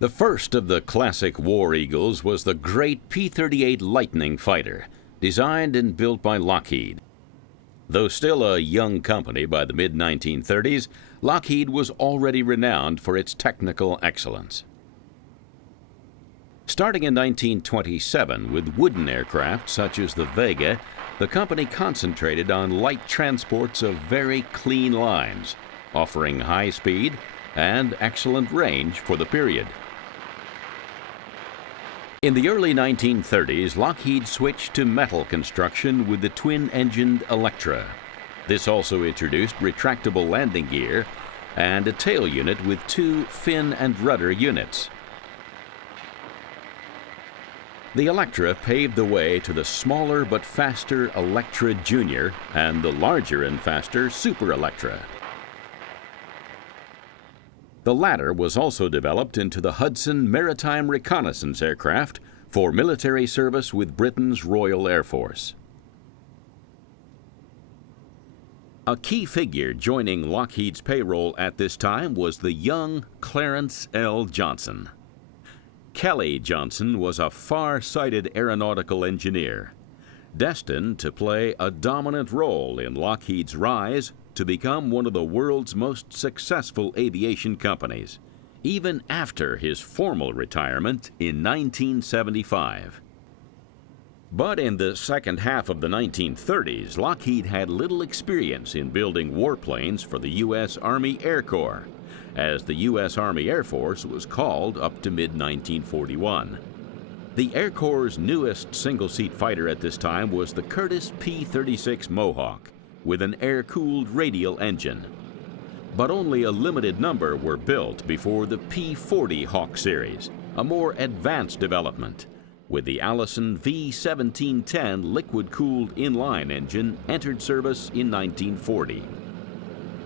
The first of the classic War Eagles was the great P-38 Lightning fighter, designed and built by Lockheed. Though still a young company by the mid-1930s, Lockheed was already renowned for its technical excellence. Starting in 1927 with wooden aircraft such as the Vega, the company concentrated on light transports of very clean lines, offering high speed and excellent range for the period. In the early 1930s, Lockheed switched to metal construction with the twin-engined Electra. This also introduced retractable landing gear and a tail unit with two fin and rudder units. The Electra paved the way to the smaller but faster Electra Junior and the larger and faster Super Electra. The latter was also developed into the Hudson Maritime Reconnaissance aircraft for military service with Britain's Royal Air Force. A key figure joining Lockheed's payroll at this time was the young Clarence L. Johnson. Kelly Johnson was a far-sighted aeronautical engineer, destined to play a dominant role in Lockheed's rise to become one of the world's most successful aviation companies, even after his formal retirement in 1975. But in the second half of the 1930s, Lockheed had little experience in building warplanes for the U.S. Army Air Corps, as the U.S. Army Air Force was called up to mid-1941. The Air Corps' newest single-seat fighter at this time was the Curtiss P-36 Mohawk, with an air-cooled radial engine. But only a limited number were built before the P-40 Hawk series, a more advanced development, with the Allison V-1710 liquid-cooled inline engine entered service in 1940.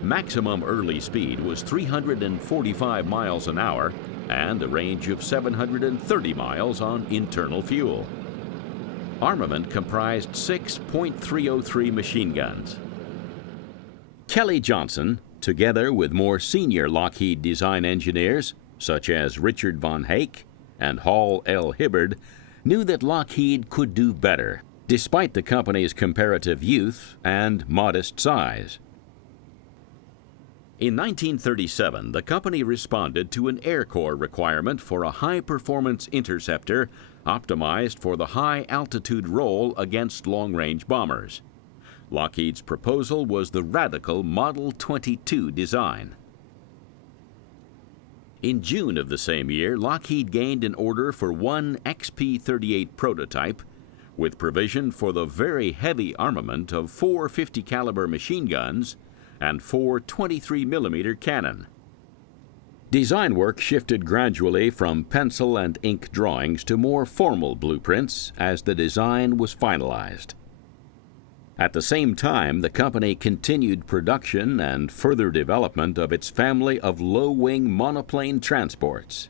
Maximum early speed was 345 miles an hour and a range of 730 miles on internal fuel. Armament comprised 6 .303 machine guns. Kelly Johnson, together with more senior Lockheed design engineers, such as Richard von Hake and Hall L. Hibbard, knew that Lockheed could do better, despite the company's comparative youth and modest size. In 1937, the company responded to an Air Corps requirement for a high-performance interceptor optimized for the high-altitude role against long-range bombers. Lockheed's proposal was the radical Model 22 design. In June of the same year, Lockheed gained an order for one XP-38 prototype, with provision for the very heavy armament of 4 50 caliber machine guns and 4 23mm cannon. Design work shifted gradually from pencil and ink drawings to more formal blueprints as the design was finalized. At the same time, the company continued production and further development of its family of low-wing monoplane transports.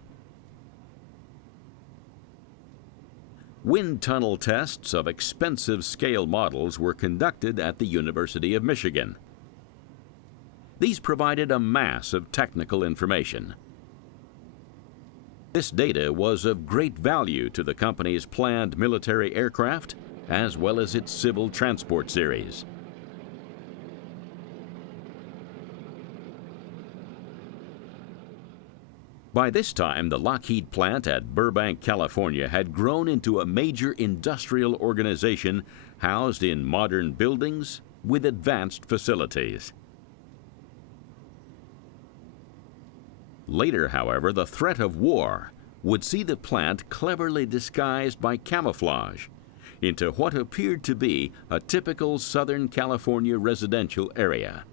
Wind tunnel tests of expensive scale models were conducted at the University of Michigan. These provided a mass of technical information. This data was of great value to the company's planned military aircraft as well as its civil transport series. By this time, the Lockheed plant at Burbank, California had grown into a major industrial organization housed in modern buildings with advanced facilities. Later, however, the threat of war would see the plant cleverly disguised by camouflage into what appeared to be a typical Southern California residential area.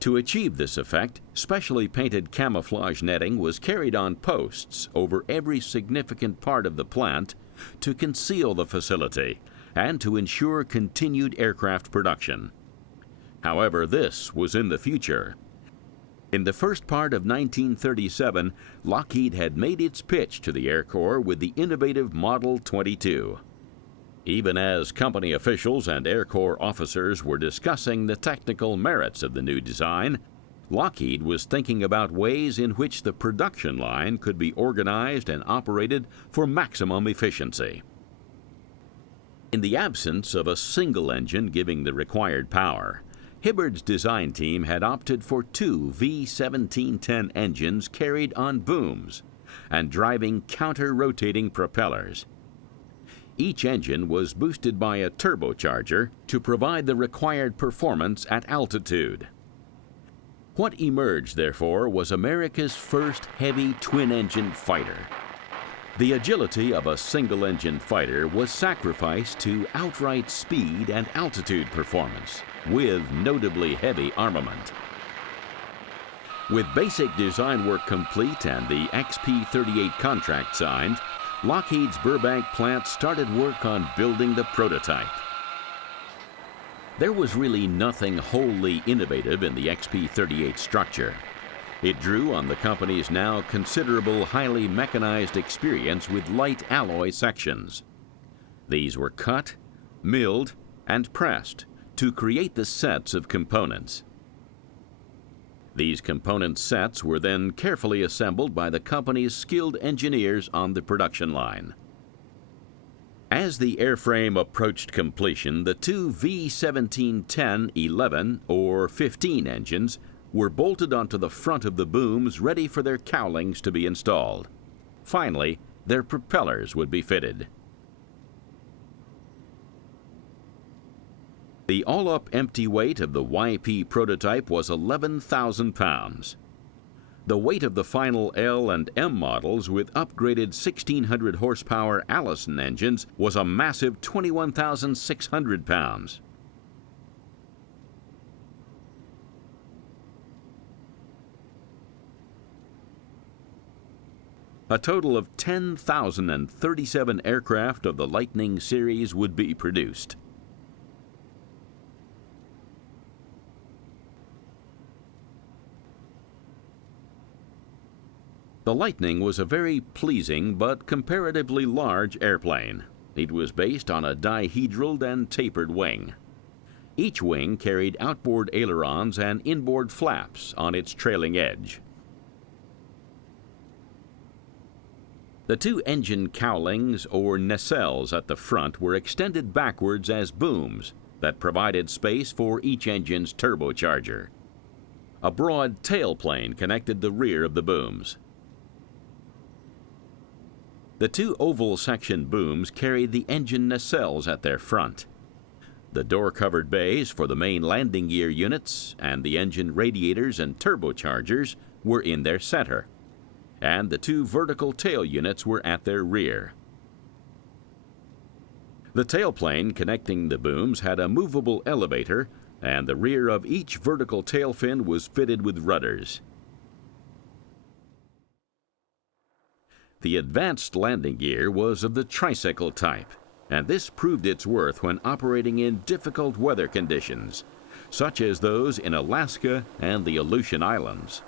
To achieve this effect, specially painted camouflage netting was carried on posts over every significant part of the plant to conceal the facility and to ensure continued aircraft production. However, this was in the future. In the first part of 1937, Lockheed had made its pitch to the Air Corps with the innovative Model 22. Even as company officials and Air Corps officers were discussing the technical merits of the new design, Lockheed was thinking about ways in which the production line could be organized and operated for maximum efficiency. In the absence of a single engine giving the required power, Hibbard's design team had opted for two V-1710 engines carried on booms and driving counter-rotating propellers. Each engine was boosted by a turbocharger to provide the required performance at altitude. What emerged, therefore, was America's first heavy twin-engine fighter. The agility of a single-engine fighter was sacrificed to outright speed and altitude performance, with notably heavy armament. With basic design work complete and the XP-38 contract signed, Lockheed's Burbank plant started work on building the prototype. There was really nothing wholly innovative in the XP-38 structure. It drew on the company's now considerable highly mechanized experience with light alloy sections. These were cut, milled, and pressed to create the sets of components. These component sets were then carefully assembled by the company's skilled engineers on the production line. As the airframe approached completion, the two V-1710 11 or 15 engines were bolted onto the front of the booms ready for their cowlings to be installed. Finally, their propellers would be fitted. The all-up empty weight of the YP prototype was 11,000 pounds. The weight of the final L and M models with upgraded 1,600 horsepower Allison engines was a massive 21,600 pounds. A total of 10,037 aircraft of the Lightning series would be produced. The Lightning was a very pleasing but comparatively large airplane. It was based on a dihedral and tapered wing. Each wing carried outboard ailerons and inboard flaps on its trailing edge. The two engine cowlings, or nacelles, at the front were extended backwards as booms that provided space for each engine's turbocharger. A broad tailplane connected the rear of the booms. The two oval section booms carried the engine nacelles at their front. The door-covered bays for the main landing gear units and the engine radiators and turbochargers were in their center, and the two vertical tail units were at their rear. The tailplane connecting the booms had a movable elevator, and the rear of each vertical tail fin was fitted with rudders. The advanced landing gear was of the tricycle type, and this proved its worth when operating in difficult weather conditions, such as those in Alaska and the Aleutian Islands.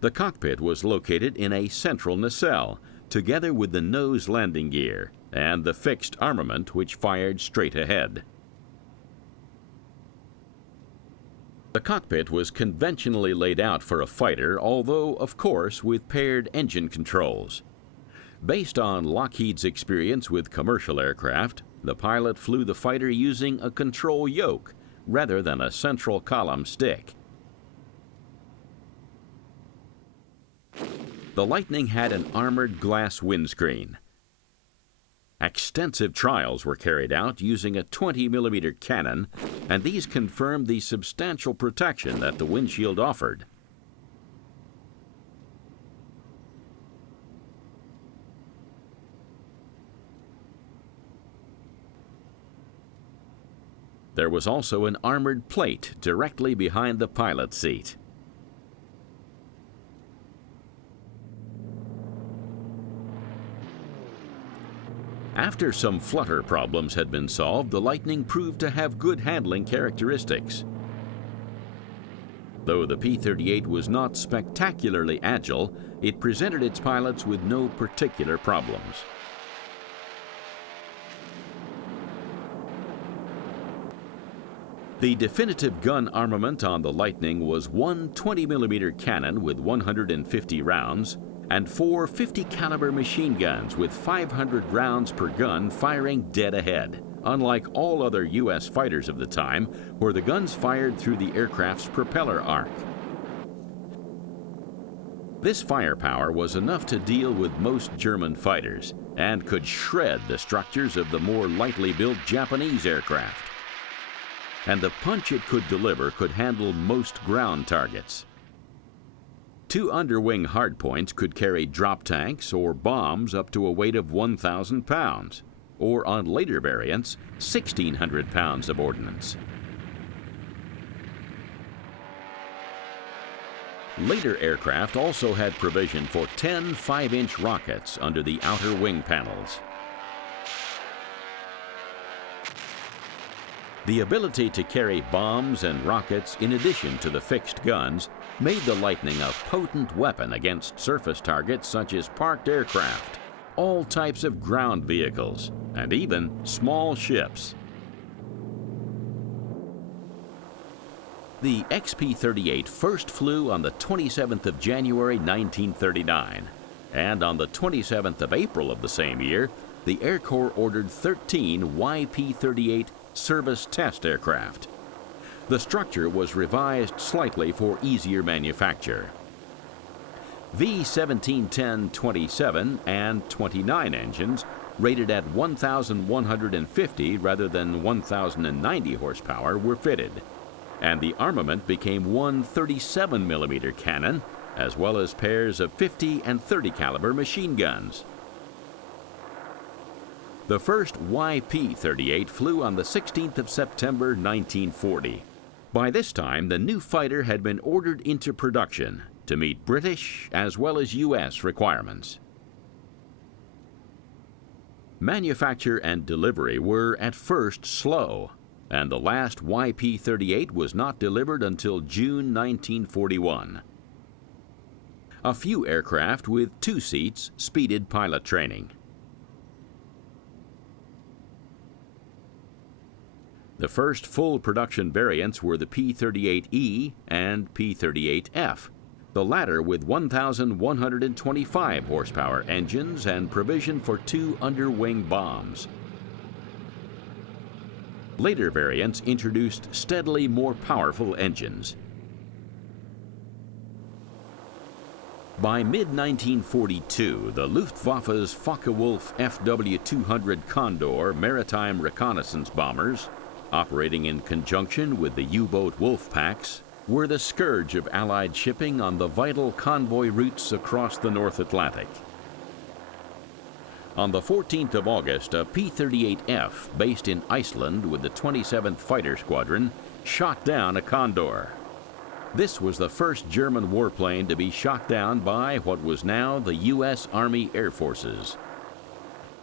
The cockpit was located in a central nacelle, together with the nose landing gear and the fixed armament which fired straight ahead. The cockpit was conventionally laid out for a fighter, although, of course, with paired engine controls. Based on Lockheed's experience with commercial aircraft, the pilot flew the fighter using a control yoke rather than a central column stick. The Lightning had an armored glass windscreen. Extensive trials were carried out using a 20-millimeter cannon, and these confirmed the substantial protection that the windshield offered. There was also an armored plate directly behind the pilot's seat. After some flutter problems had been solved, the Lightning proved to have good handling characteristics. Though the P-38 was not spectacularly agile, it presented its pilots with no particular problems. The definitive gun armament on the Lightning was one 20mm cannon with 150 rounds and four 50 caliber machine guns with 500 rounds per gun firing dead ahead, unlike all other U.S. fighters of the time, where the guns fired through the aircraft's propeller arc. This firepower was enough to deal with most German fighters and could shred the structures of the more lightly built Japanese aircraft. And the punch it could deliver could handle most ground targets. Two underwing hardpoints could carry drop tanks or bombs up to a weight of 1,000 pounds, or on later variants, 1,600 pounds of ordnance. Later aircraft also had provision for 10 5-inch rockets under the outer wing panels. The ability to carry bombs and rockets in addition to the fixed guns made the Lightning a potent weapon against surface targets such as parked aircraft, all types of ground vehicles, and even small ships. The XP-38 first flew on the 27th of January 1939, and on the 27th of April of the same year, the Air Corps ordered 13 YP-38 service test aircraft. The structure was revised slightly for easier manufacture. V-1710-27 and 29 engines, rated at 1,150 rather than 1,090 horsepower, were fitted, and the armament became one 37mm cannon, as well as pairs of 50 and 30 caliber machine guns. The first YP-38 flew on the 16th of September 1940. By this time, the new fighter had been ordered into production to meet British as well as U.S. requirements. Manufacture and delivery were at first slow, and the last YP-38 was not delivered until June 1941. A few aircraft with 2 seats speeded pilot training. The first full production variants were the P-38E and P-38F, the latter with 1,125 horsepower engines and provision for 2 underwing bombs. Later variants introduced steadily more powerful engines. By mid-1942, the Luftwaffe's Focke-Wulf FW-200 Condor maritime reconnaissance bombers, operating in conjunction with the U-boat Wolfpacks, were the scourge of Allied shipping on the vital convoy routes across the North Atlantic. On the 14th of August, a P-38F based in Iceland with the 27th Fighter Squadron shot down a Condor. This was the first German warplane to be shot down by what was now the U.S. Army Air Forces.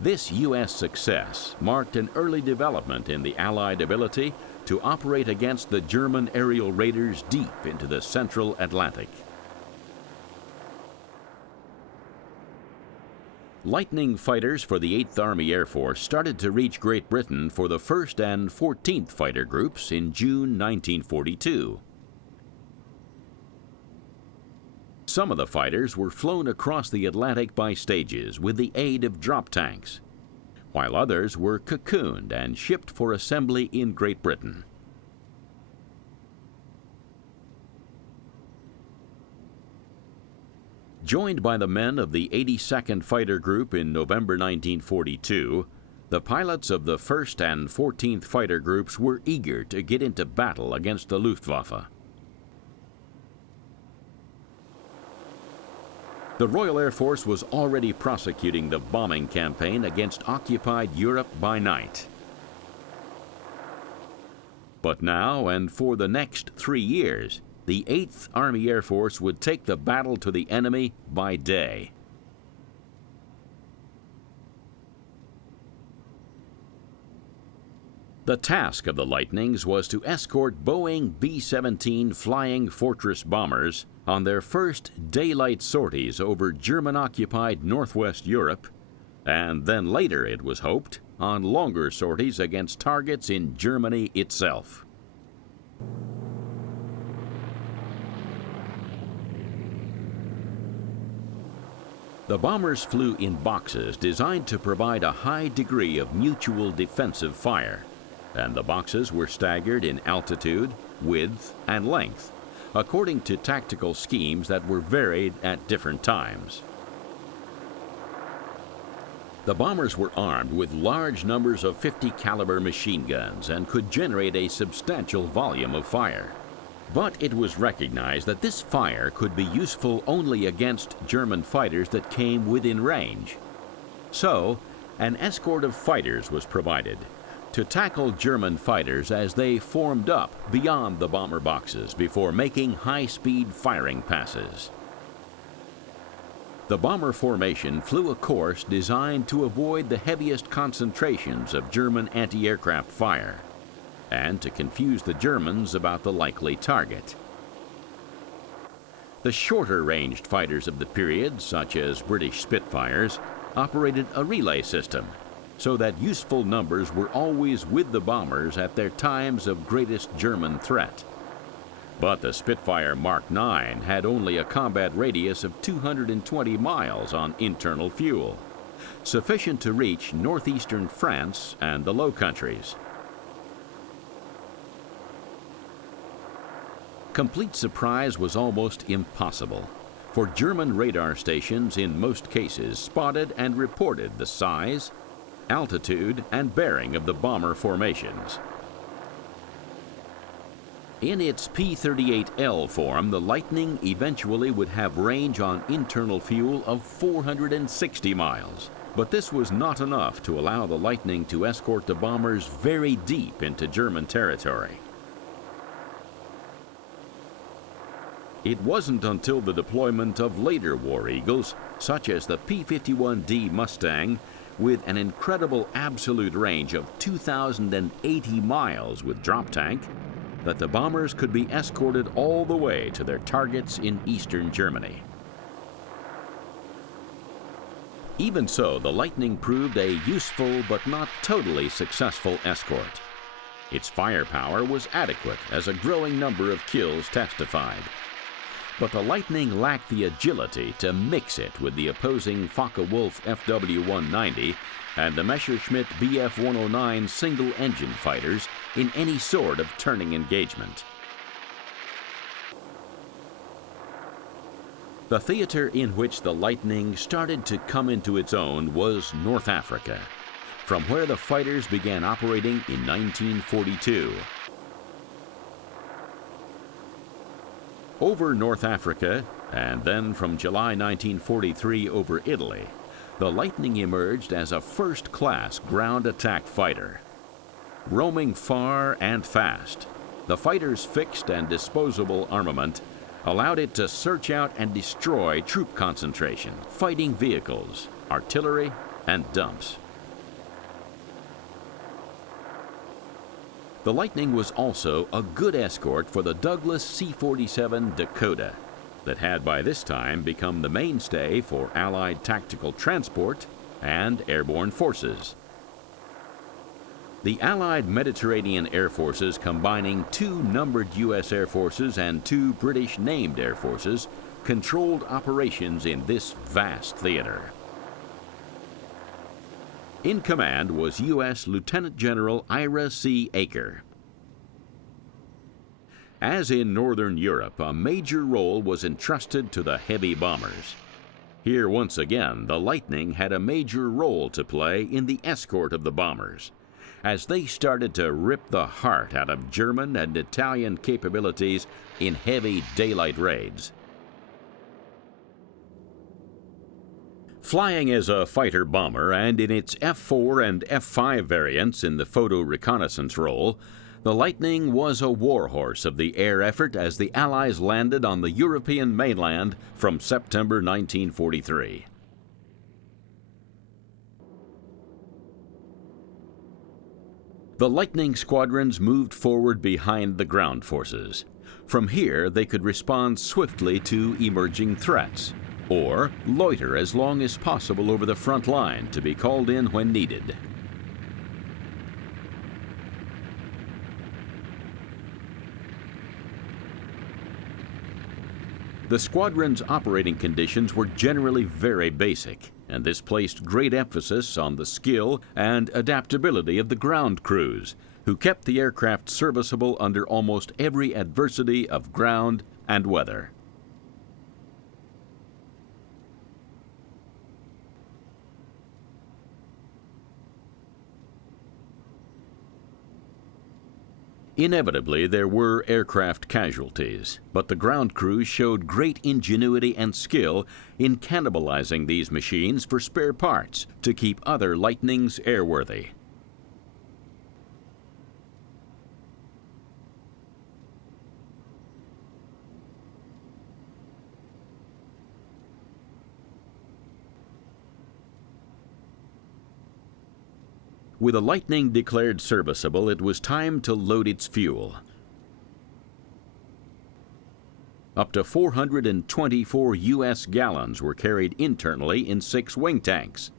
This U.S. success marked an early development in the Allied ability to operate against the German aerial raiders deep into the central Atlantic. Lightning fighters for the 8th Army Air Force started to reach Great Britain for the 1st and 14th Fighter Groups in June 1942. Some of the fighters were flown across the Atlantic by stages with the aid of drop tanks, while others were cocooned and shipped for assembly in Great Britain. Joined by the men of the 82nd Fighter Group in November 1942, the pilots of the 1st and 14th Fighter Groups were eager to get into battle against the Luftwaffe. The Royal Air Force was already prosecuting the bombing campaign against occupied Europe by night. But now, and for the next 3 years, the 8th Army Air Force would take the battle to the enemy by day. The task of the Lightnings was to escort Boeing B-17 Flying Fortress bombers on their first daylight sorties over German-occupied northwest Europe, and then later, it was hoped, on longer sorties against targets in Germany itself. The bombers flew in boxes designed to provide a high degree of mutual defensive fire, and the boxes were staggered in altitude, width, and length, according to tactical schemes that were varied at different times. The bombers were armed with large numbers of 50 caliber machine guns and could generate a substantial volume of fire. But it was recognized that this fire could be useful only against German fighters that came within range. So, an escort of fighters was provided to tackle German fighters as they formed up beyond the bomber boxes before making high-speed firing passes. The bomber formation flew a course designed to avoid the heaviest concentrations of German anti-aircraft fire and to confuse the Germans about the likely target. The shorter-ranged fighters of the period, such as British Spitfires, operated a relay system so that useful numbers were always with the bombers at their times of greatest German threat. But the Spitfire Mark IX had only a combat radius of 220 miles on internal fuel, sufficient to reach northeastern France and the Low Countries. Complete surprise was almost impossible, for German radar stations in most cases spotted and reported the size, altitude, and bearing of the bomber formations. In its P-38L form, the Lightning eventually would have range on internal fuel of 460 miles. But this was not enough to allow the Lightning to escort the bombers very deep into German territory. It wasn't until the deployment of later War Eagles, such as the P-51D Mustang, with an incredible absolute range of 2,080 miles with drop tank, that the bombers could be escorted all the way to their targets in eastern Germany. Even so, the Lightning proved a useful but not totally successful escort. Its firepower was adequate, as a growing number of kills testified. But the Lightning lacked the agility to mix it with the opposing Focke-Wulf FW-190 and the Messerschmitt Bf-109 single-engine fighters in any sort of turning engagement. The theater in which the Lightning started to come into its own was North Africa, from where the fighters began operating in 1942. Over North Africa, and then from July 1943 over Italy, the Lightning emerged as a first-class ground attack fighter. Roaming far and fast, the fighter's fixed and disposable armament allowed it to search out and destroy troop concentration, fighting vehicles, artillery, and dumps. The Lightning was also a good escort for the Douglas C-47 Dakota, that had by this time become the mainstay for Allied tactical transport and airborne forces. The Allied Mediterranean Air Forces, combining 2 numbered U.S. Air Forces and 2 British named Air Forces, controlled operations in this vast theater. In command was U.S. Lieutenant General Ira C. Aker. As in Northern Europe, a major role was entrusted to the heavy bombers. Here, once again, the Lightning had a major role to play in the escort of the bombers, as they started to rip the heart out of German and Italian capabilities in heavy daylight raids. Flying as a fighter bomber and in its F-4 and F-5 variants in the photo reconnaissance role, the Lightning was a warhorse of the air effort as the Allies landed on the European mainland from September 1943. The Lightning squadrons moved forward behind the ground forces. From here, they could respond swiftly to emerging threats, or loiter as long as possible over the front line to be called in when needed. The squadron's operating conditions were generally very basic, and this placed great emphasis on the skill and adaptability of the ground crews, who kept the aircraft serviceable under almost every adversity of ground and weather. Inevitably, there were aircraft casualties, but the ground crews showed great ingenuity and skill in cannibalizing these machines for spare parts to keep other Lightnings airworthy. With a Lightning declared serviceable, it was time to load its fuel. Up to 424 U.S. gallons were carried internally in 6 wing tanks.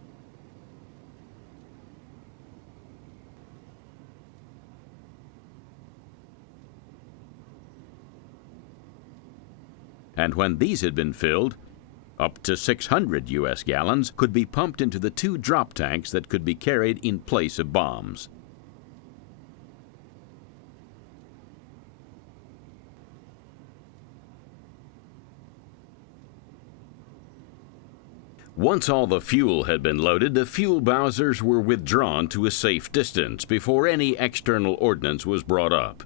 And when these had been filled, up to 600 U.S. gallons could be pumped into the 2 drop tanks that could be carried in place of bombs. Once all the fuel had been loaded, the fuel bowsers were withdrawn to a safe distance before any external ordnance was brought up.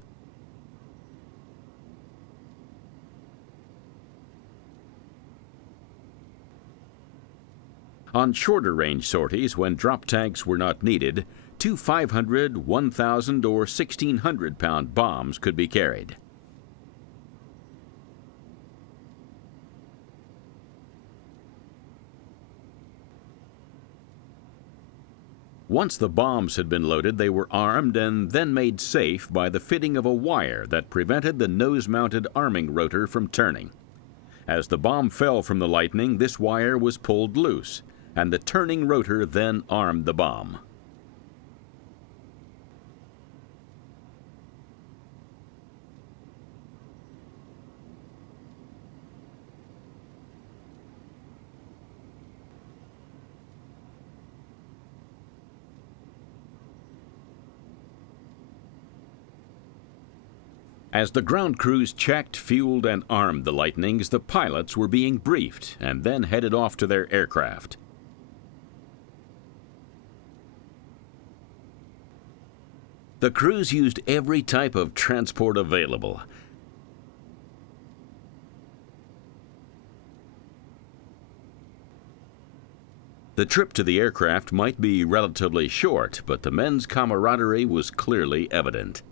On shorter range sorties, when drop tanks were not needed, 2 500, 1,000, or 1,600 pound bombs could be carried. Once the bombs had been loaded, they were armed and then made safe by the fitting of a wire that prevented the nose-mounted arming rotor from turning. As the bomb fell from the Lightning, this wire was pulled loose, and the turning rotor then armed the bomb. As the ground crews checked, fueled, and armed the Lightnings, the pilots were being briefed and then headed off to their aircraft. The crews used every type of transport available. The trip to the aircraft might be relatively short, but the men's camaraderie was clearly evident.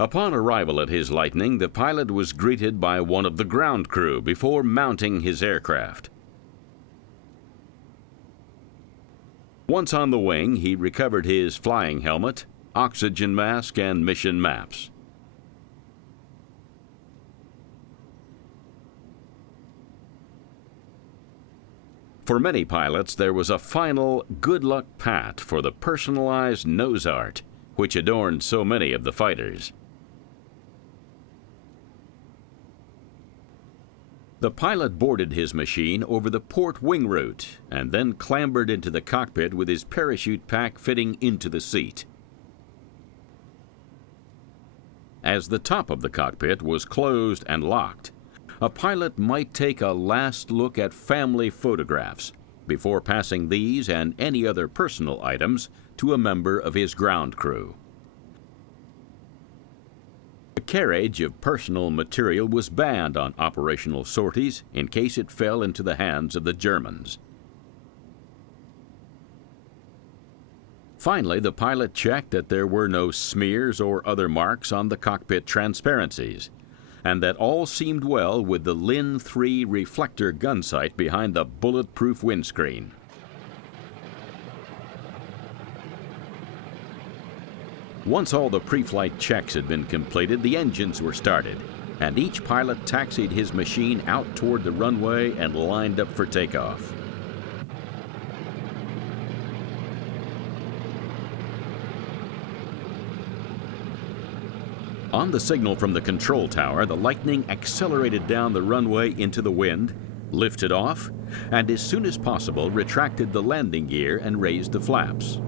Upon arrival at his Lightning, the pilot was greeted by one of the ground crew before mounting his aircraft. Once on the wing, he recovered his flying helmet, oxygen mask, and mission maps. For many pilots, there was a final good luck pat for the personalized nose art, which adorned so many of the fighters. The pilot boarded his machine over the port wing route and then clambered into the cockpit with his parachute pack fitting into the seat. As the top of the cockpit was closed and locked, a pilot might take a last look at family photographs before passing these and any other personal items to a member of his ground crew. The carriage of personal material was banned on operational sorties in case it fell into the hands of the Germans. Finally, the pilot checked that there were no smears or other marks on the cockpit transparencies, and that all seemed well with the Lin 3 reflector gun sight behind the bulletproof windscreen. Once all the pre-flight checks had been completed, the engines were started, and each pilot taxied his machine out toward the runway and lined up for takeoff. On the signal from the control tower, the Lightning accelerated down the runway into the wind, lifted off, and as soon as possible retracted the landing gear and raised the flaps.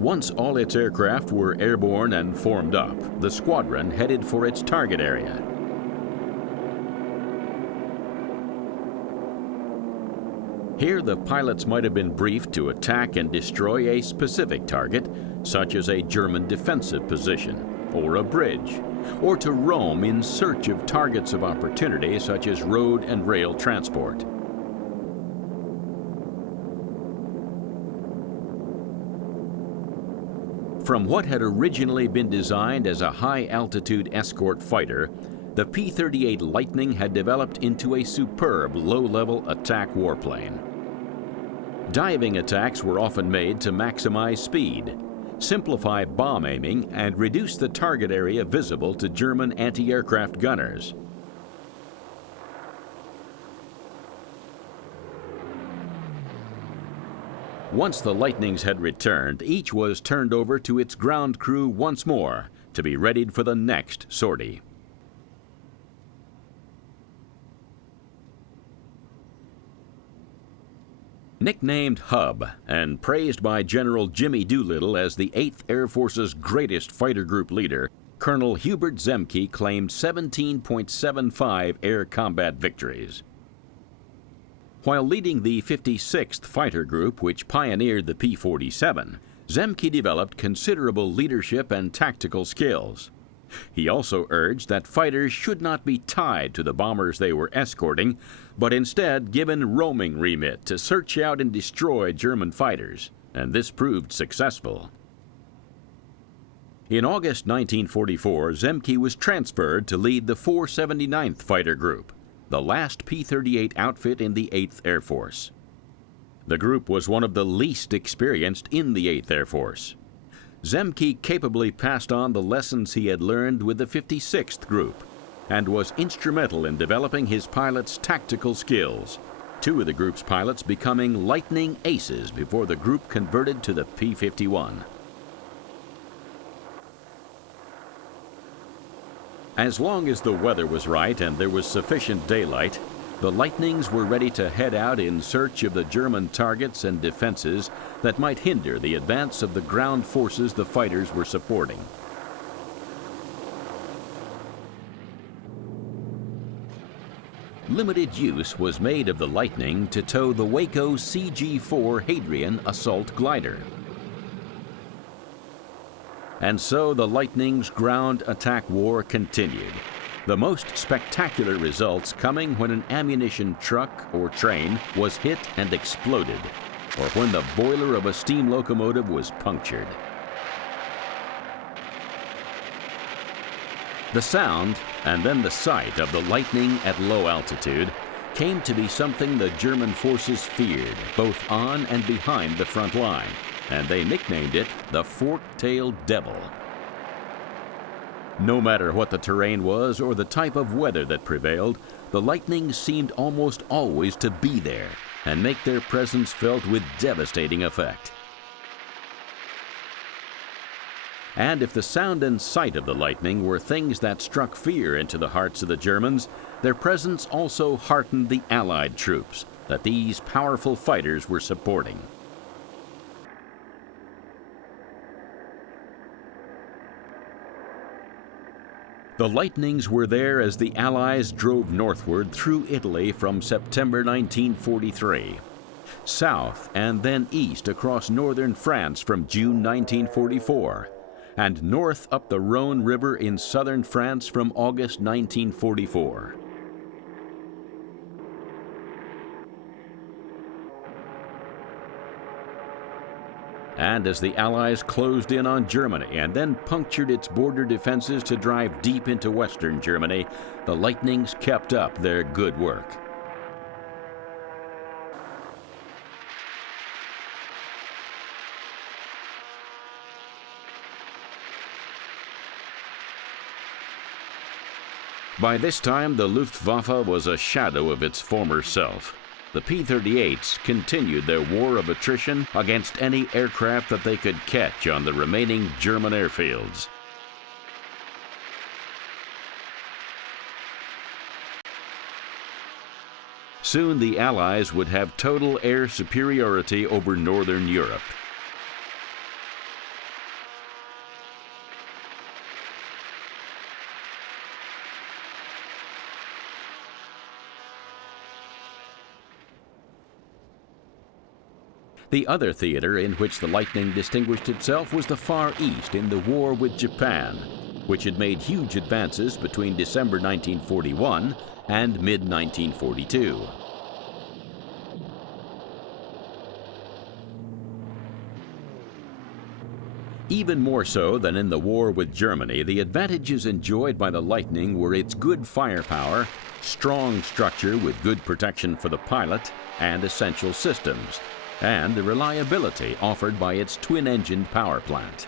Once all its aircraft were airborne and formed up, the squadron headed for its target area. Here, the pilots might have been briefed to attack and destroy a specific target, such as a German defensive position, or a bridge, or to roam in search of targets of opportunity, such as road and rail transport. From what had originally been designed as a high-altitude escort fighter, the P-38 Lightning had developed into a superb low-level attack warplane. Diving attacks were often made to maximize speed, simplify bomb aiming, and reduce the target area visible to German anti-aircraft gunners. Once the Lightnings had returned, each was turned over to its ground crew once more to be readied for the next sortie. Nicknamed Hub and praised by General Jimmy Doolittle as the 8th Air Force's greatest fighter group leader, Colonel Hubert Zemke claimed 17.75 air combat victories. While leading the 56th Fighter Group, which pioneered the P-47, Zemke developed considerable leadership and tactical skills. He also urged that fighters should not be tied to the bombers they were escorting, but instead given roaming remit to search out and destroy German fighters, and this proved successful. In August 1944, Zemke was transferred to lead the 479th Fighter Group, the last P-38 outfit in the 8th Air Force. The group was one of the least experienced in the 8th Air Force. Zemke capably passed on the lessons he had learned with the 56th Group and was instrumental in developing his pilots' tactical skills, 2 of the group's pilots becoming Lightning aces before the group converted to the P-51. As long as the weather was right and there was sufficient daylight, the Lightnings were ready to head out in search of the German targets and defenses that might hinder the advance of the ground forces the fighters were supporting. Limited use was made of the Lightning to tow the Waco CG-4 Hadrian assault glider. And so the Lightning's ground attack war continued, the most spectacular results coming when an ammunition truck or train was hit and exploded, or when the boiler of a steam locomotive was punctured. The sound, and then the sight of the Lightning at low altitude, came to be something the German forces feared, both on and behind the front line, and they nicknamed it the Fork-tailed Devil. No matter what the terrain was or the type of weather that prevailed, the Lightnings seemed almost always to be there and make their presence felt with devastating effect. And if the sound and sight of the Lightning were things that struck fear into the hearts of the Germans, their presence also heartened the Allied troops that these powerful fighters were supporting. The Lightnings were there as the Allies drove northward through Italy from September 1943, south and then east across northern France from June 1944, and north up the Rhone River in southern France from August 1944. And as the Allies closed in on Germany and then punctured its border defenses to drive deep into western Germany, the Lightnings kept up their good work. By this time, the Luftwaffe was a shadow of its former self. The P-38s continued their war of attrition against any aircraft that they could catch on the remaining German airfields. Soon the Allies would have total air superiority over Northern Europe. The other theater in which the Lightning distinguished itself was the Far East in the war with Japan, which had made huge advances between December 1941 and mid-1942. Even more so than in the war with Germany, the advantages enjoyed by the Lightning were its good firepower, strong structure with good protection for the pilot and essential systems, and the reliability offered by its twin-engined power plant.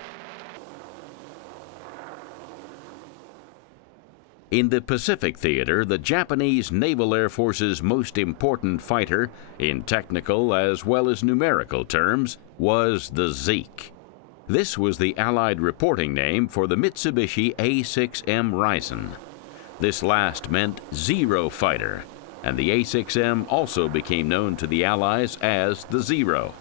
In the Pacific Theater, the Japanese Naval Air Force's most important fighter, in technical as well as numerical terms, was the Zeke. This was the Allied reporting name for the Mitsubishi A6M Ryzen. This last meant Zero Fighter, and the A6M also became known to the Allies as the Zero.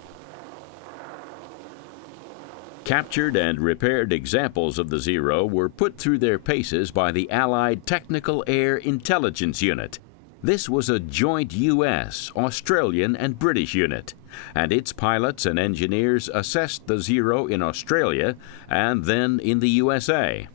Captured and repaired examples of the Zero were put through their paces by the Allied Technical Air Intelligence Unit. This was a joint U.S., Australian, and British unit, and its pilots and engineers assessed the Zero in Australia and then in the USA.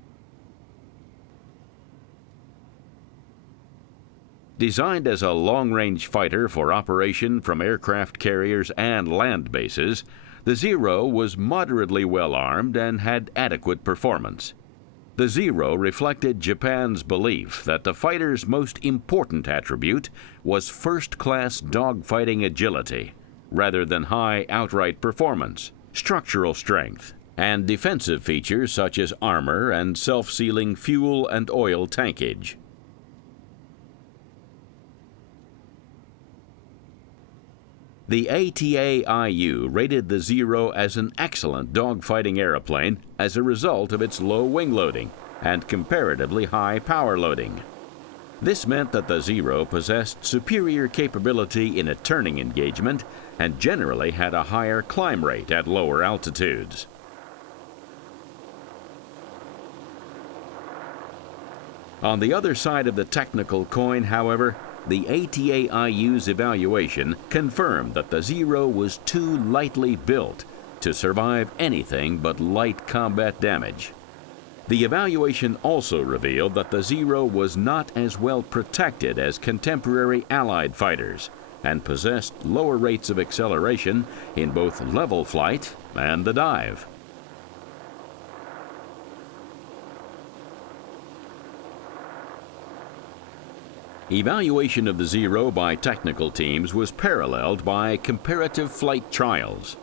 Designed as a long-range fighter for operation from aircraft carriers and land bases, the Zero was moderately well-armed and had adequate performance. The Zero reflected Japan's belief that the fighter's most important attribute was first-class dogfighting agility, rather than high outright performance, structural strength, and defensive features such as armor and self-sealing fuel and oil tankage. The ATAIU rated the Zero as an excellent dogfighting airplane as a result of its low wing loading and comparatively high power loading. This meant that the Zero possessed superior capability in a turning engagement and generally had a higher climb rate at lower altitudes. On the other side of the technical coin, however, the ATAIU's evaluation confirmed that the Zero was too lightly built to survive anything but light combat damage. The evaluation also revealed that the Zero was not as well protected as contemporary Allied fighters and possessed lower rates of acceleration in both level flight and the dive. Evaluation of the Zero by technical teams was paralleled by comparative flight trials.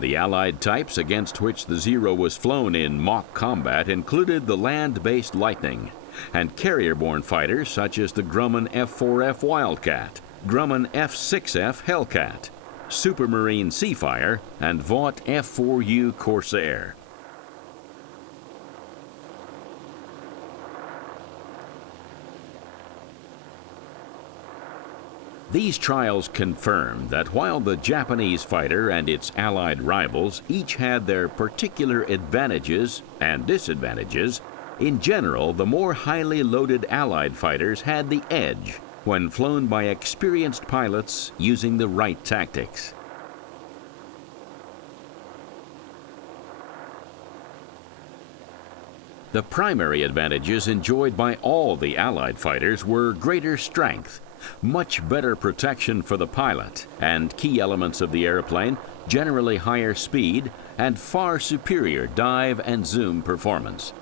The Allied types against which the Zero was flown in mock combat included the land-based Lightning and carrier-borne fighters such as the Grumman F-4F Wildcat, Grumman F-6F Hellcat, Supermarine Seafire, and Vought F-4U Corsair. These trials confirmed that while the Japanese fighter and its Allied rivals each had their particular advantages and disadvantages, in general, the more highly loaded Allied fighters had the edge when flown by experienced pilots using the right tactics. The primary advantages enjoyed by all the Allied fighters were greater strength, much better protection for the pilot, and key elements of the airplane, generally higher speed, and far superior dive and zoom performance.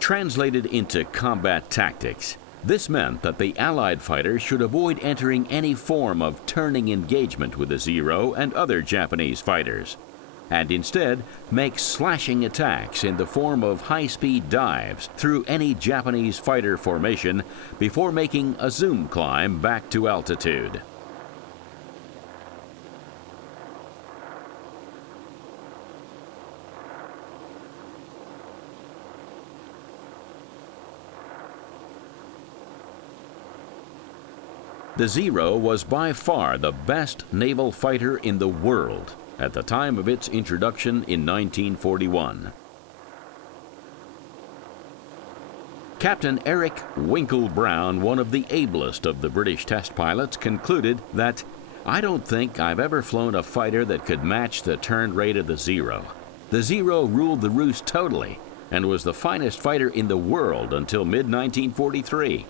Translated into combat tactics, this meant that the Allied fighter should avoid entering any form of turning engagement with the Zero and other Japanese fighters. and instead make slashing attacks in the form of high-speed dives through any Japanese fighter formation before making a zoom climb back to altitude. The Zero was by far the best naval fighter in the world at the time of its introduction in 1941. Captain Eric Winkle Brown, one of the ablest of the British test pilots, concluded that, "I don't think I've ever flown a fighter that could match the turn rate of the Zero. The Zero ruled the roost totally and was the finest fighter in the world until mid-1943.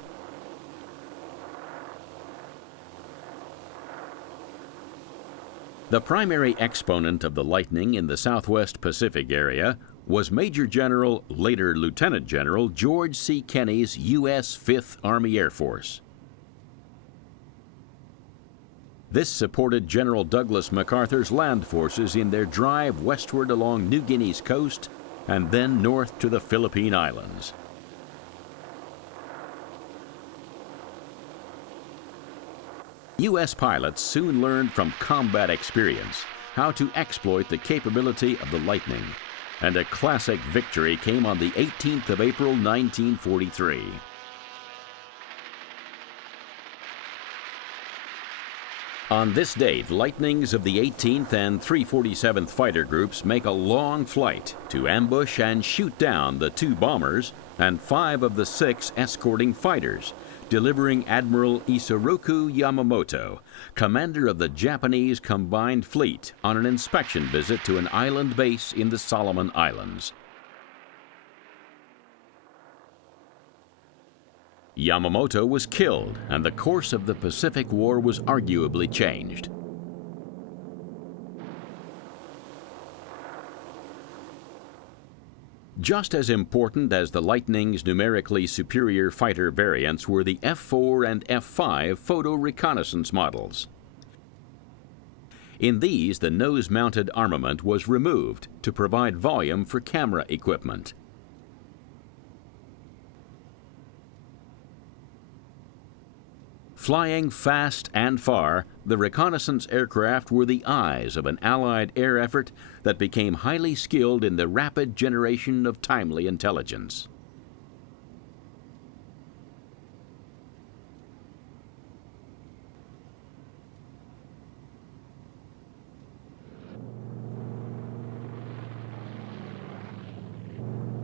The primary exponent of the Lightning in the Southwest Pacific area was Major General, later Lieutenant General, George C. Kenney's U.S. 5th Army Air Force. This supported General Douglas MacArthur's land forces in their drive westward along New Guinea's coast and then north to the Philippine Islands. U.S. pilots soon learned from combat experience how to exploit the capability of the Lightning, and a classic victory came on the 18th of April, 1943. On this date, Lightnings of the 18th and 347th Fighter Groups make a long flight to ambush and shoot down the 2 bombers and 5 of the 6 escorting fighters, delivering Admiral Isoroku Yamamoto, commander of the Japanese Combined Fleet, on an inspection visit to an island base in the Solomon Islands. Yamamoto was killed, and the course of the Pacific War was arguably changed. Just as important as the Lightning's numerically superior fighter variants were the F-4 and F-5 photo reconnaissance models. In these, the nose-mounted armament was removed to provide volume for camera equipment. Flying fast and far, the reconnaissance aircraft were the eyes of an Allied air effort that became highly skilled in the rapid generation of timely intelligence.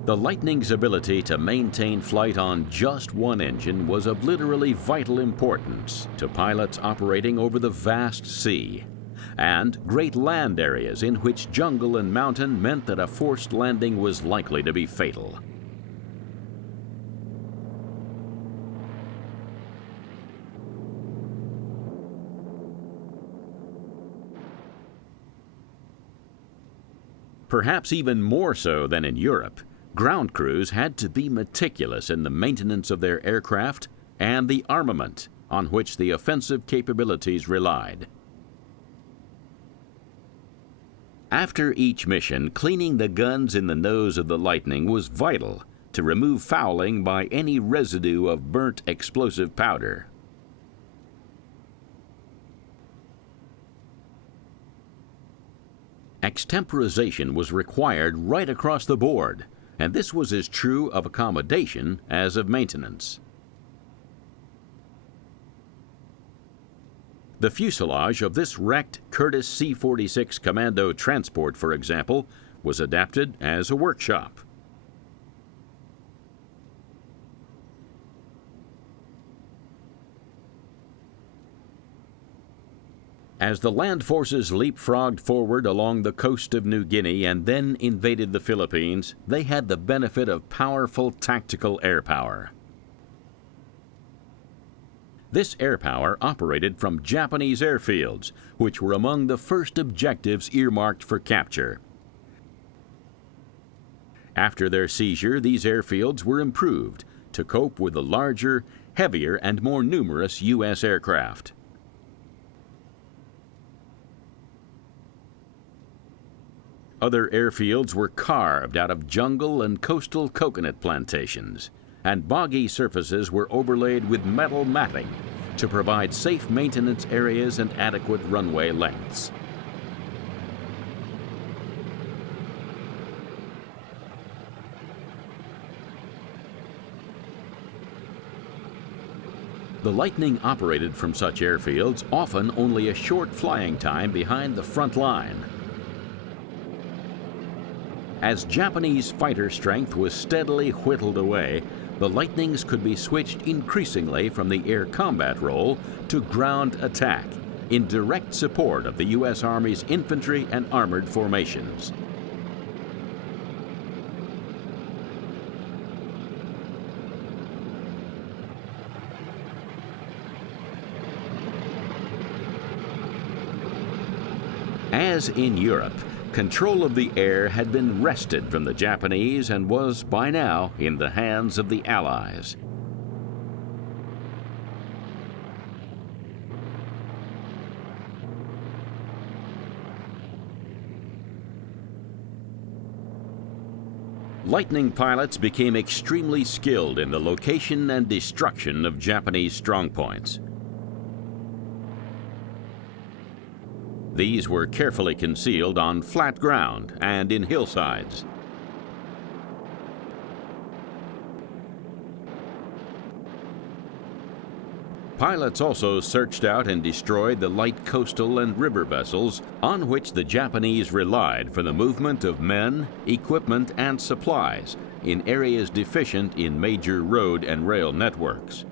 The Lightning's ability to maintain flight on just one engine was of literally vital importance to pilots operating over the vast sea, and great land areas in which jungle and mountain meant that a forced landing was likely to be fatal. Perhaps even more so than in Europe, ground crews had to be meticulous in the maintenance of their aircraft and the armament on which the offensive capabilities relied. After each mission, cleaning the guns in the nose of the Lightning was vital to remove fouling by any residue of burnt explosive powder. Extemporization was required right across the board, and this was as true of accommodation as of maintenance. The fuselage of this wrecked Curtiss C-46 Commando transport, for example, was adapted as a workshop. As the land forces leapfrogged forward along the coast of New Guinea and then invaded the Philippines, they had the benefit of powerful tactical air power. This air power operated from Japanese airfields, which were among the first objectives earmarked for capture. After their seizure, these airfields were improved to cope with the larger, heavier, and more numerous U.S. aircraft. other airfields were carved out of jungle and coastal coconut plantations, and boggy surfaces were overlaid with metal matting to provide safe maintenance areas and adequate runway lengths. The Lightning operated from such airfields, often only a short flying time behind the front line. As Japanese fighter strength was steadily whittled away, the Lightnings could be switched increasingly from the air combat role to ground attack, in direct support of the U.S. Army's infantry and armored formations. As in Europe, control of the air had been wrested from the Japanese and was, by now, in the hands of the Allies. Lightning pilots became extremely skilled in the location and destruction of Japanese strongpoints. These were carefully concealed on flat ground and in hillsides. Pilots also searched out and destroyed the light coastal and river vessels on which the Japanese relied for the movement of men, equipment, and supplies in areas deficient in major road and rail networks.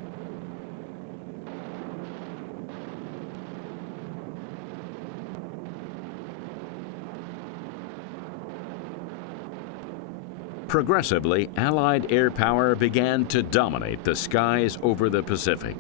Progressively, Allied air power began to dominate the skies over the Pacific.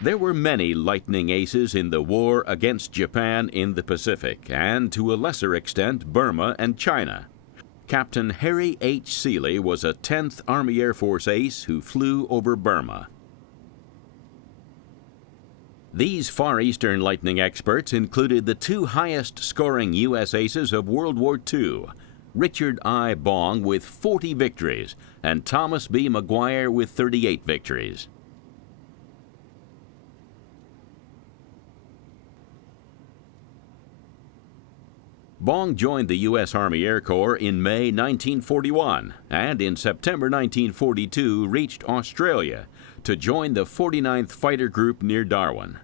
There were many Lightning aces in the war against Japan in the Pacific, and to a lesser extent Burma and China. Captain Harry H. Seeley was a 10th Army Air Force ace who flew over Burma. These Far Eastern Lightning experts included the two highest-scoring U.S. aces of World War II, Richard I. Bong with 40 victories, and Thomas B. Maguire with 38 victories. Bong joined the U.S. Army Air Corps in May 1941 and in September 1942 reached Australia to join the 49th Fighter Group near Darwin.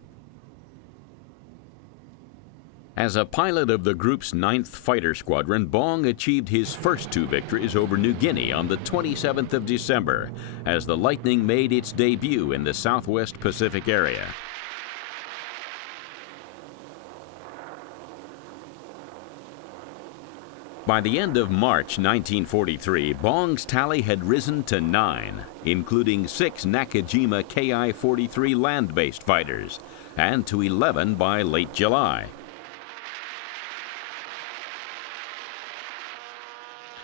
As a pilot of the group's 9th Fighter Squadron, Bong achieved his first two victories over New Guinea on the 27th of December as the Lightning made its debut in the Southwest Pacific area. By the end of March 1943, Bong's tally had risen to 9, including 6 Nakajima Ki-43 land-based fighters, and to 11 by late July.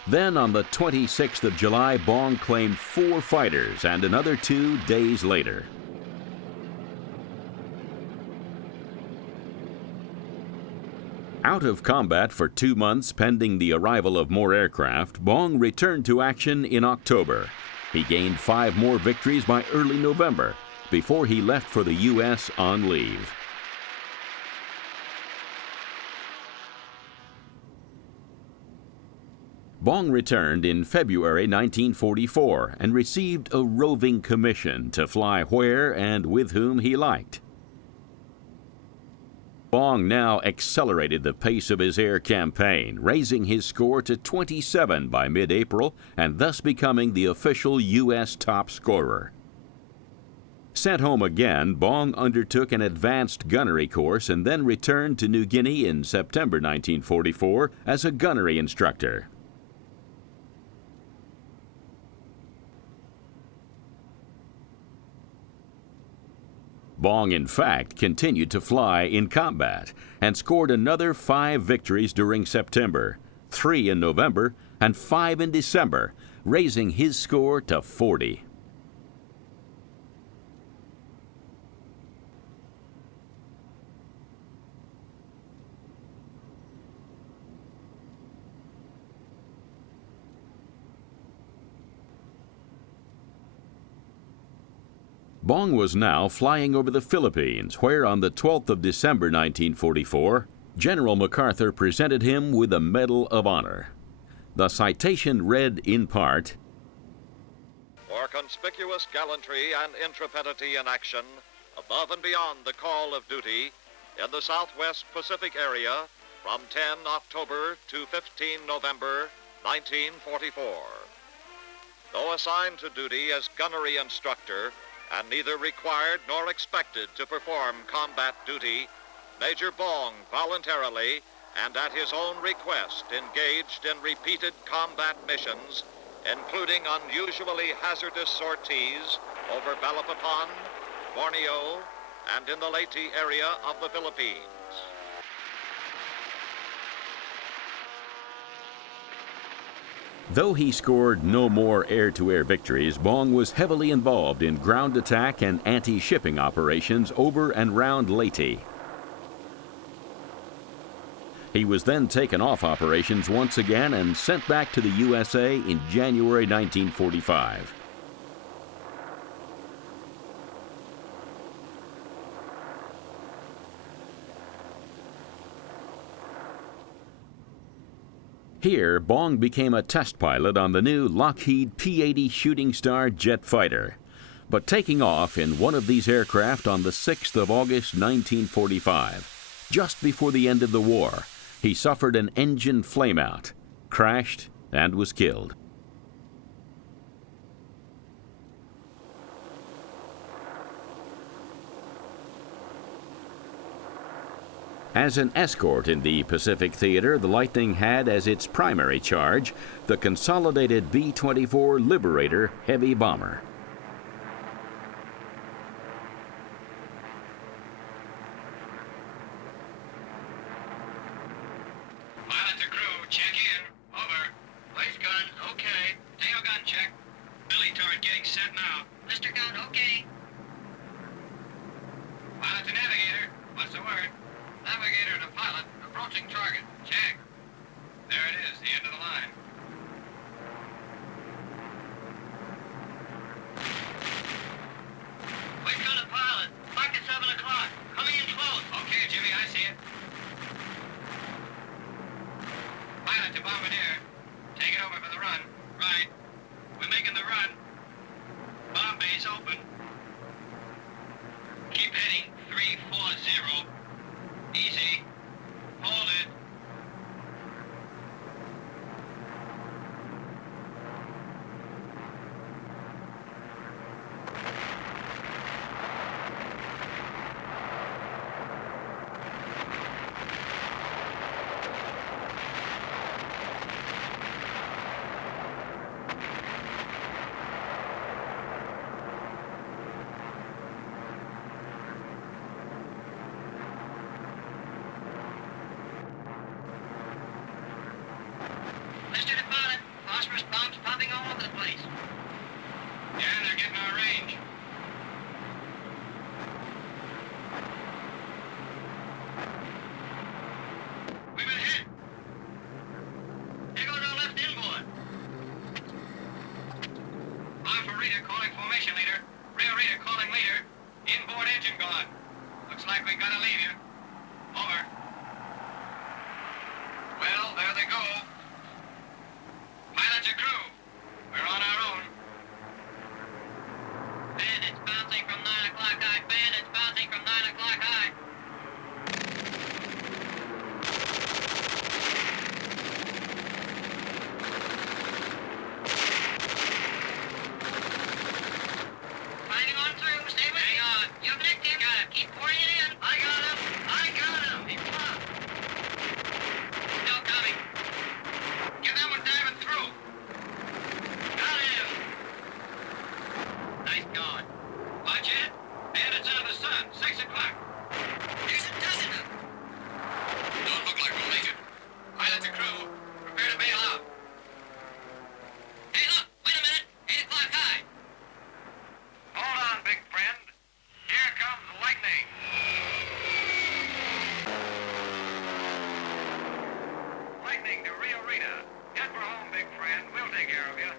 Then on the 26th of July, Bong claimed 4 fighters and another 2 days later. Out of combat for 2 months pending the arrival of more aircraft, Bong returned to action in October. He gained 5 more victories by early November before he left for the U.S. on leave. Bong returned in February 1944 and received a roving commission to fly where and with whom he liked. Bong now accelerated the pace of his air campaign, raising his score to 27 by mid-April and thus becoming the official U.S. top scorer. Sent home again, Bong undertook an advanced gunnery course and then returned to New Guinea in September 1944 as a gunnery instructor. Bong, in fact, continued to fly in combat and scored another 5 victories during September, 3 in November, and 5 in December, raising his score to 40. Bong was now flying over the Philippines, where on the 12th of December 1944, General MacArthur presented him with a Medal of Honor. The citation read in part, "For conspicuous gallantry and intrepidity in action, above and beyond the call of duty, in the Southwest Pacific area, from 10 October to 15 November 1944. Though assigned to duty as gunnery instructor, and neither required nor expected to perform combat duty, Major Bong voluntarily and at his own request engaged in repeated combat missions, including unusually hazardous sorties over Balikpapan, Borneo, and in the Leyte area of the Philippines. Though he scored no more air-to-air victories, Bong was heavily involved in ground attack and anti-shipping operations over and round Leyte. He was then taken off operations once again and sent back to the USA in January 1945. Here, Bong became a test pilot on the new Lockheed P-38 Shooting Star jet fighter. But taking off in one of these aircraft on the 6th of August 1945, just before the end of the war, he suffered an engine flameout, crashed, and was killed. As an escort in the Pacific Theater, the Lightning had as its primary charge the consolidated B-24 Liberator heavy bomber. Pilot to crew, check in. Over. Place gun, okay. Tail gun check. Billy turret getting set now. Mr. Gun, okay. Pilot to navigator. What's the word? Navigator to pilot. Approaching target. Check. There it is, the end of the line. Place gun to pilot. Back at 7 o'clock. Coming in close. Okay, Jimmy, I see it. Pilot to bombardier. Take it over for the run. Right. We're making the run. Bomb base open. Keep heading 340. Easy. Hold it. Mr. the pilot, phosphorus bombs popping all over the place. Yeah, they're getting our range. We've been hit. There goes our left inboard. Alpha reader calling formation leader. Rear reader calling leader. Inboard engine gone. Looks like we gotta leave you. Over. Well, there they go. Pilot to crew. We're on our own. Bandits bouncing from 9 o'clock high. Bandits bouncing from 9 o'clock high. Finding on through. Stay with me. Hang on. You've nicked him. Got him. Keep pouring it in. I got him. I got him. He flopped. Still coming. Get that one diving through. Got him. Nice going. Watch it. Bandits out of the sun. and we'll take care of you.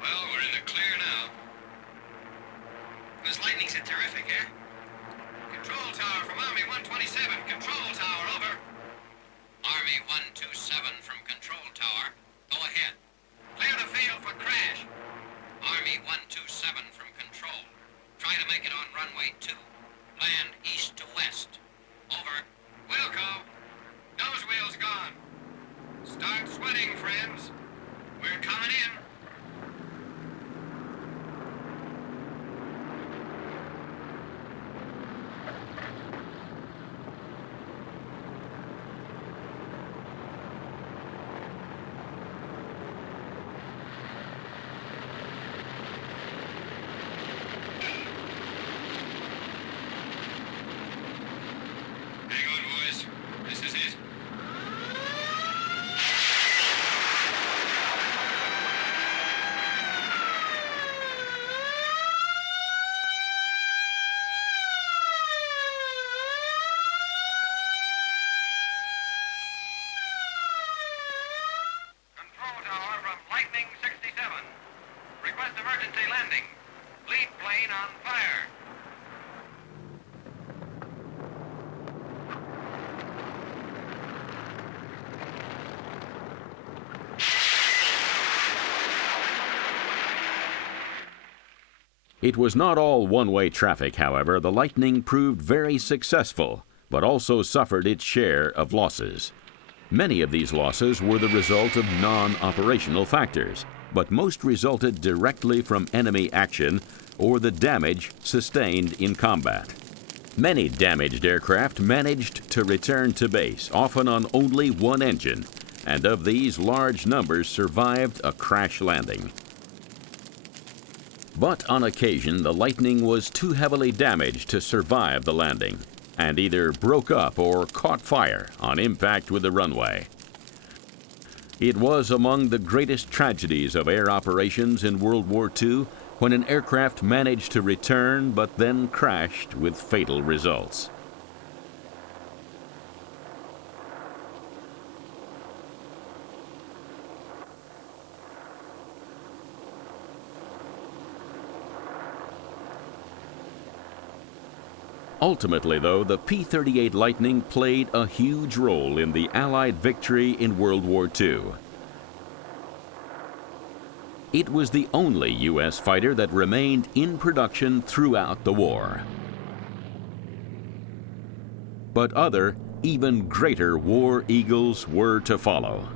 Well, we're in the clear now. This Lightning's a terrific, eh? Control tower from Army 127. Control tower, over. Army 127 from control tower. Go ahead. Clear the field for crash. Army 127 from control. Try to make it on runway 2. Land east to west. Over. Wilco. Nose wheel's gone. Start sweating, friends. We're coming in. Hang on, boys. This is it. Control tower from Lightning 67. Request emergency landing. Lead plane on fire. It was not all one-way traffic, however. The Lightning proved very successful, but also suffered its share of losses. Many of these losses were the result of non-operational factors, but most resulted directly from enemy action or the damage sustained in combat. Many damaged aircraft managed to return to base, often on only one engine, and of these, large numbers survived a crash landing. But on occasion, the Lightning was too heavily damaged to survive the landing, and either broke up or caught fire on impact with the runway. It was among the greatest tragedies of air operations in World War II when an aircraft managed to return but then crashed with fatal results. Ultimately, though, the P-38 Lightning played a huge role in the Allied victory in World War II. It was the only U.S. fighter that remained in production throughout the war. But other, even greater war eagles were to follow.